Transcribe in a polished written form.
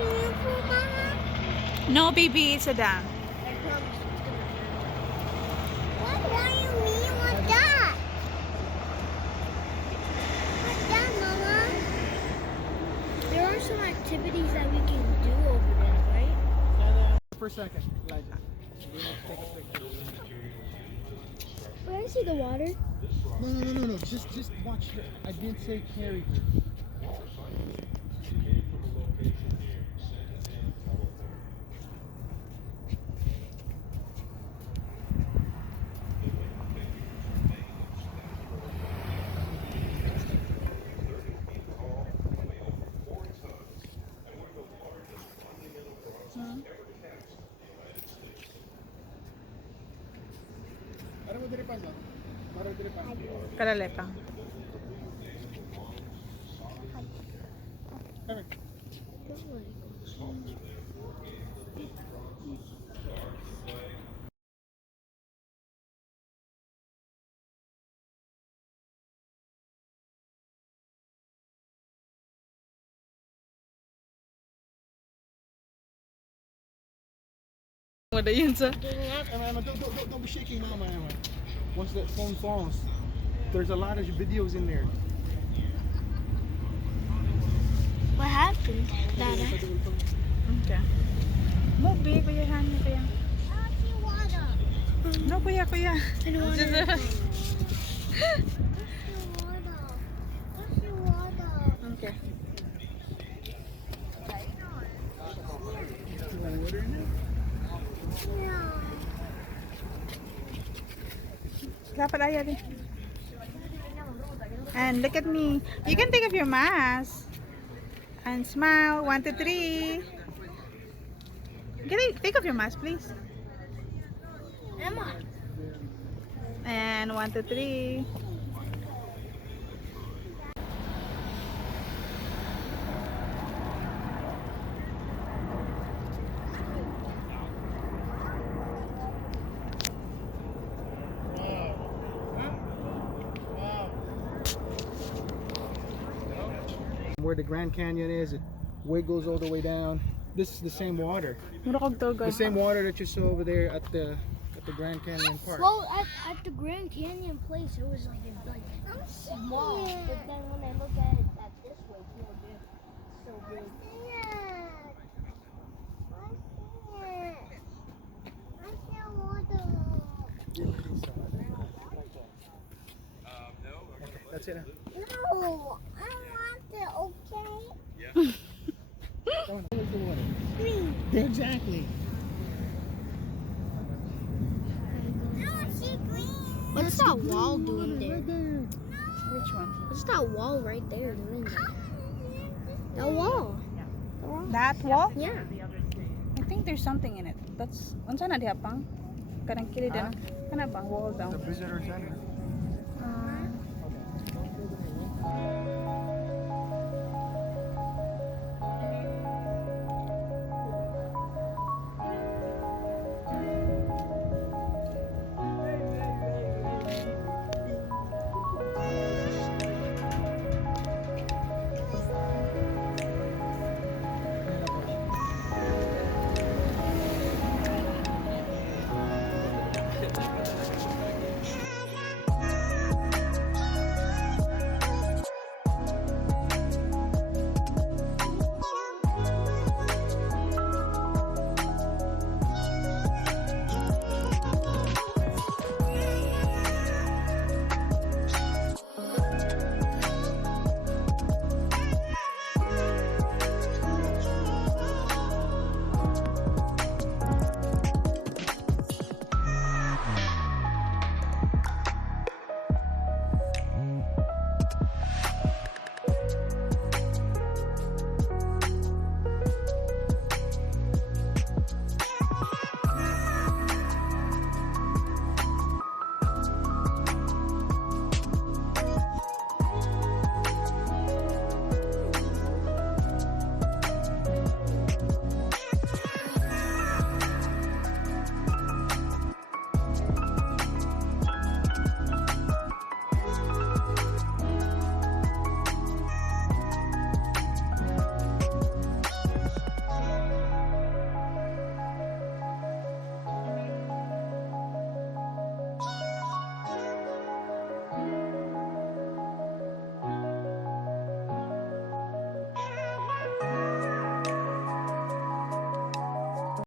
swimming pool, Mama? No, baby, it's a dam. I promise it's gonna hurt. What do you mean with that? What's that, Mama? There are some activities that we can do over there, right? For a second, like, take a picture. Where I see the water? No. Just watch her. I didn't say carry her. Karalepa. Wala yun sa... Emma, don't be shaking, Mama. Emma. Once that phone falls, there's a lot of videos in there. What happened, Dada? Okay. No, babe, kuyahan mo, kuya. I see water. No, kuya. I don't want Just, to. Water. Okay. Yeah. Dapat ayaw din. And look at me. You can take off your mask. And smile. 1, 2, 3. Can I take off your mask, please? Emma. And 1, 2, 3. Where the Grand Canyon is, it wiggles all the way down. This is the same water. The same water that you saw over there at the Grand Canyon Park. Well, at the Grand Canyon place, it was like small. But then when I look at it at this way, it's so big. Okay, that's it. No, I want it, okay? Come on, where's the water? Green. Exactly. I don't see green. What's that wall doing there? Which one? What's that wall right there doing there? That wall. That wall? Yeah. I think there's something in it. That's... Unsa na diha pang? Kanang kili din. Kana bang wall The down? visitor center.